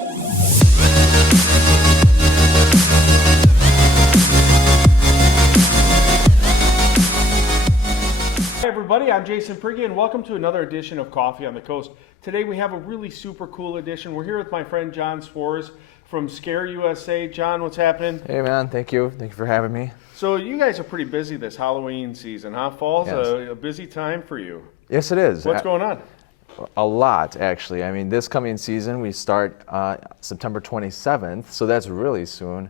Hi everybody, I'm Jason Prigge and welcome to another edition of Coffee on the Coast. Today we have a really super cool edition. We're here with my friend John Schwarz from Scare USA. John, what's happening? Hey man, thank you. Thank you for having me. So you guys are pretty busy this Halloween season, huh? Fall's Yes. a busy time for you. Yes, it is. What's going on? A lot, actually. I mean, this coming season, we start September 27th, so that's really soon.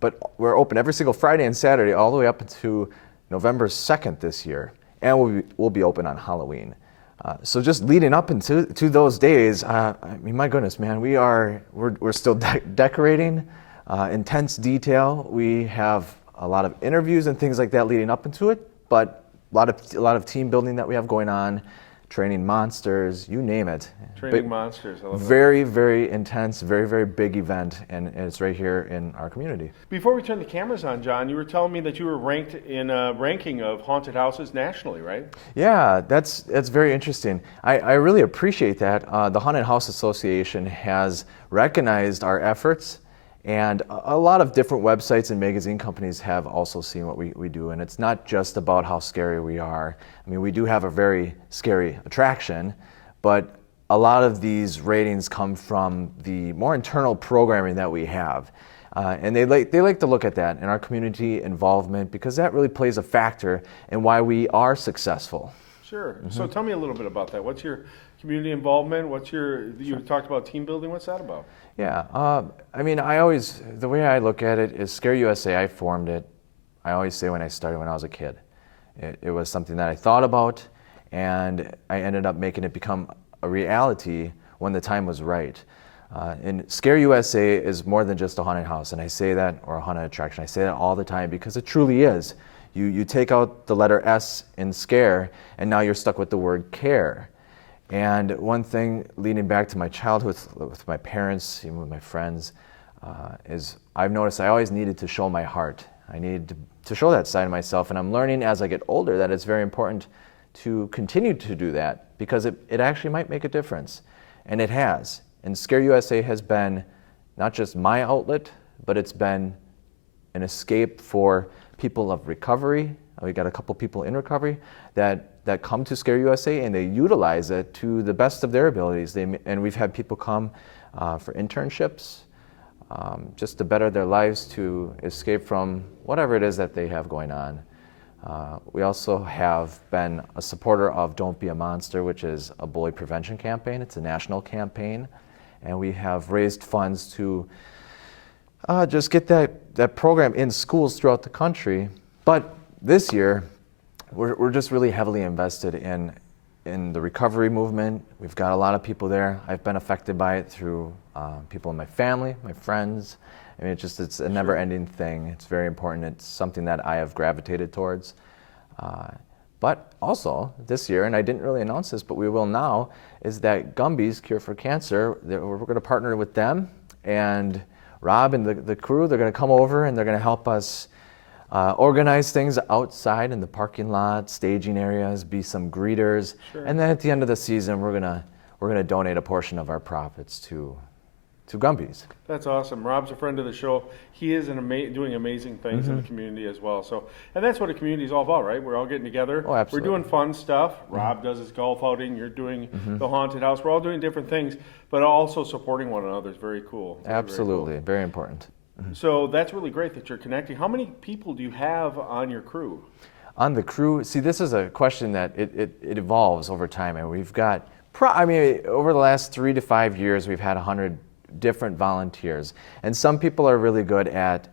But we're open every single Friday and Saturday all the way up to November 2nd this year, and we'll be open on Halloween. So just leading up into those days, I mean, my goodness, man, we're still decorating, intense detail. We have a lot of interviews and things like that leading up into it, but a lot of team building that we have going on, training monsters, you name it. Training monsters, I love that. Very, very intense, very, very big event, and it's right here in our community. Before we turn the cameras on, John, you were telling me that you were ranked in a ranking of haunted houses nationally, right? Yeah, that's very interesting. I really appreciate that. The Haunted House Association has recognized our efforts, and a lot of different websites and magazine companies have also seen what we do. And it's not just about how scary we are. I mean, we do have a very scary attraction, but a lot of these ratings come from the more internal programming that we have. And they like to look at that in our community involvement, because that really plays a factor in why we are successful. Sure. So tell me a little bit about that. What's your community involvement? You talked about team building. What's that about? Yeah, I mean, the way I look at it is Scare USA, I formed it, I always say when I started when I was a kid. It was something that I thought about, and I ended up making it become a reality when the time was right. And Scare USA is more than just a haunted house, and I say that, or a haunted attraction, I say that all the time because it truly is. You take out the letter S in scare, and now you're stuck with the word care. And one thing leading back to my childhood with my parents, even with my friends, is I've noticed I always needed to show my heart. I needed to show that side of myself, and I'm learning as I get older that it's very important to continue to do that, because it actually might make a difference. And it has. And Scare USA has been not just my outlet, but it's been an escape for people of recovery. We got a couple people in recovery that come to Scare USA, and they utilize it to the best of their abilities. And we've had people come for internships, just to better their lives, to escape from whatever it is that they have going on. We also have been a supporter of Don't Be a Monster, which is a bully prevention campaign. It's a national campaign, and we have raised funds to just get that program in schools throughout the country. But this year, we're just really heavily invested in the recovery movement. We've got a lot of people there. I've been affected by it through people in my family, my friends. I mean, it's a never-ending thing. It's very important. It's something that I have gravitated towards. But also this year, and I didn't really announce this, but we will now, is that Gumby's Cure for Cancer, we're going to partner with them, and Rob and the crew, they're going to come over and they're going to help us organize things outside in the parking lot, staging areas, be some greeters. Sure. And then at the end of the season, we're gonna donate a portion of our profits to Gumby's. That's awesome. Rob's a friend of the show. He is doing amazing things in the community as well. So, and that's what a community is all about, right? We're all getting together. Oh, absolutely. We're doing fun stuff. Rob does his golf outing. You're doing the haunted house. We're all doing different things, but also supporting one another is very cool. Absolutely, very cool. very important. So that's really great that you're connecting. How many people do you have on your crew? On the crew, see, this is a question that it evolves over time, and we've got, over the last 3 to 5 years, we've had 100 different volunteers, and some people are really good at,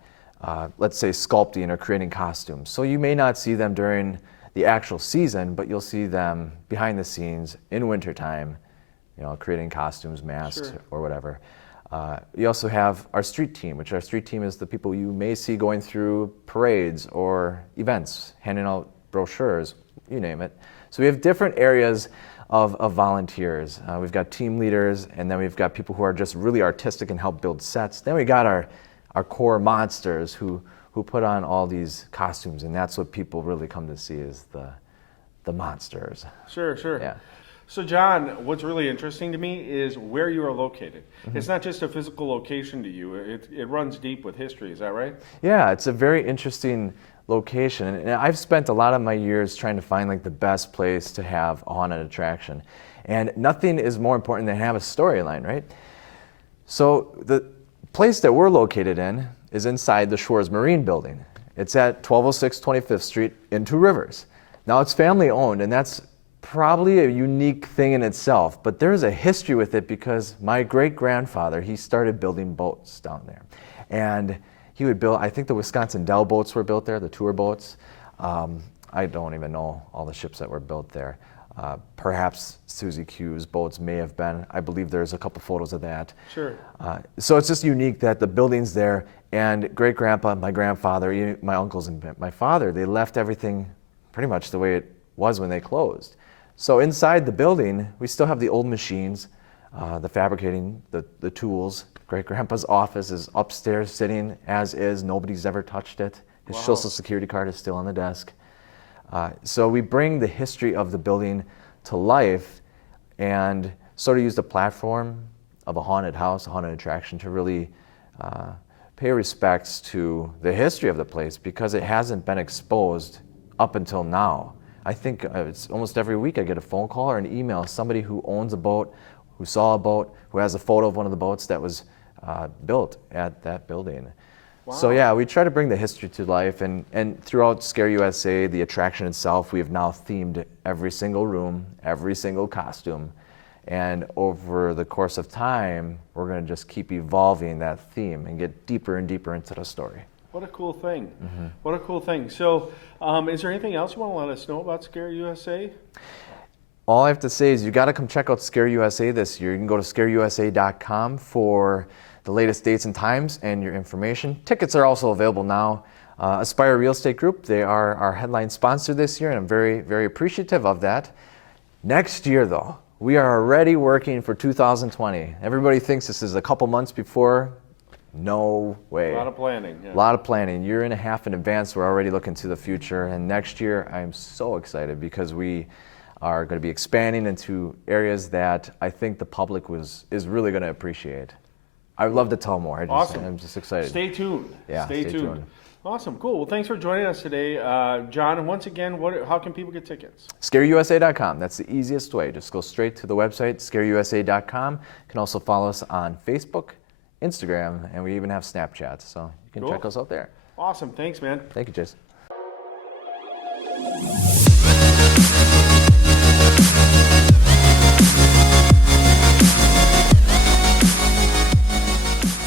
let's say, sculpting or creating costumes. So you may not see them during the actual season, but you'll see them behind the scenes in wintertime, creating costumes, masks, sure, or whatever. We also have our street team, which our street team is the people you may see going through parades or events, handing out brochures, you name it. So we have different areas of volunteers. We've got team leaders, and then we've got people who are just really artistic and help build sets. Then we got our core monsters who put on all these costumes, and that's what people really come to see is the monsters. Sure, sure. Yeah. So, John, what's really interesting to me is where you are located. It's not just a physical location to you, it runs deep with history, is that right? Yeah, it's a very interesting location. And I've spent a lot of my years trying to find like the best place to have a haunted attraction. And nothing is more important than have a storyline, right? So the place that we're located in is inside the Schwarz Marine Building. It's at 1206 25th Street in Two Rivers. Now it's family owned, and that's probably a unique thing in itself, but there's a history with it because my great-grandfather, he started building boats down there. And he would build, I think the Wisconsin Dell boats were built there, the tour boats. I don't even know all the ships that were built there. Perhaps Susie Q's boats may have been. I believe there's a couple photos of that. Sure. So it's just unique that the building's there, and great-grandpa, my grandfather, my uncles and my father, they left everything pretty much the way it was when they closed. So inside the building, we still have the old machines, the fabricating, the tools. Great-grandpa's office is upstairs sitting as is. Nobody's ever touched it. His Social Security card is still on the desk. So we bring the history of the building to life and sort of use the platform of a haunted house, a haunted attraction, to really pay respects to the history of the place because it hasn't been exposed up until now. I think it's almost every week I get a phone call or an email, somebody who owns a boat, who saw a boat, who has a photo of one of the boats that was built at that building. Wow. So yeah, we try to bring the history to life, and throughout Scare USA, the attraction itself, we have now themed every single room, every single costume, and over the course of time, we're going to just keep evolving that theme and get deeper and deeper into the story. What a cool thing. What a cool thing. So is there anything else you want to let us know about Scare USA? All I have to say is you got to come check out Scare USA this year. You can go to scareusa.com for the latest dates and times and your information. Tickets are also available now. Aspire Real Estate Group, they are our headline sponsor this year, and I'm very, very appreciative of that. Next year, though, we are already working for 2020. Everybody thinks this is a couple months before. No way. A lot of planning. Yeah. A lot of planning. Year and a half in advance, we're already looking to the future. And next year, I'm so excited because we are going to be expanding into areas that I think the public is really going to appreciate. I would love to tell more. I'm just excited. Stay tuned. Yeah, stay tuned. Awesome. Cool. Well, thanks for joining us today, John. And once again, how can people get tickets? ScareUSA.com. That's the easiest way. Just go straight to the website, ScareUSA.com. You can also follow us on Facebook, Instagram, and we even have Snapchat. So you can check us out there. Awesome. Thanks, man. Thank you, Jason.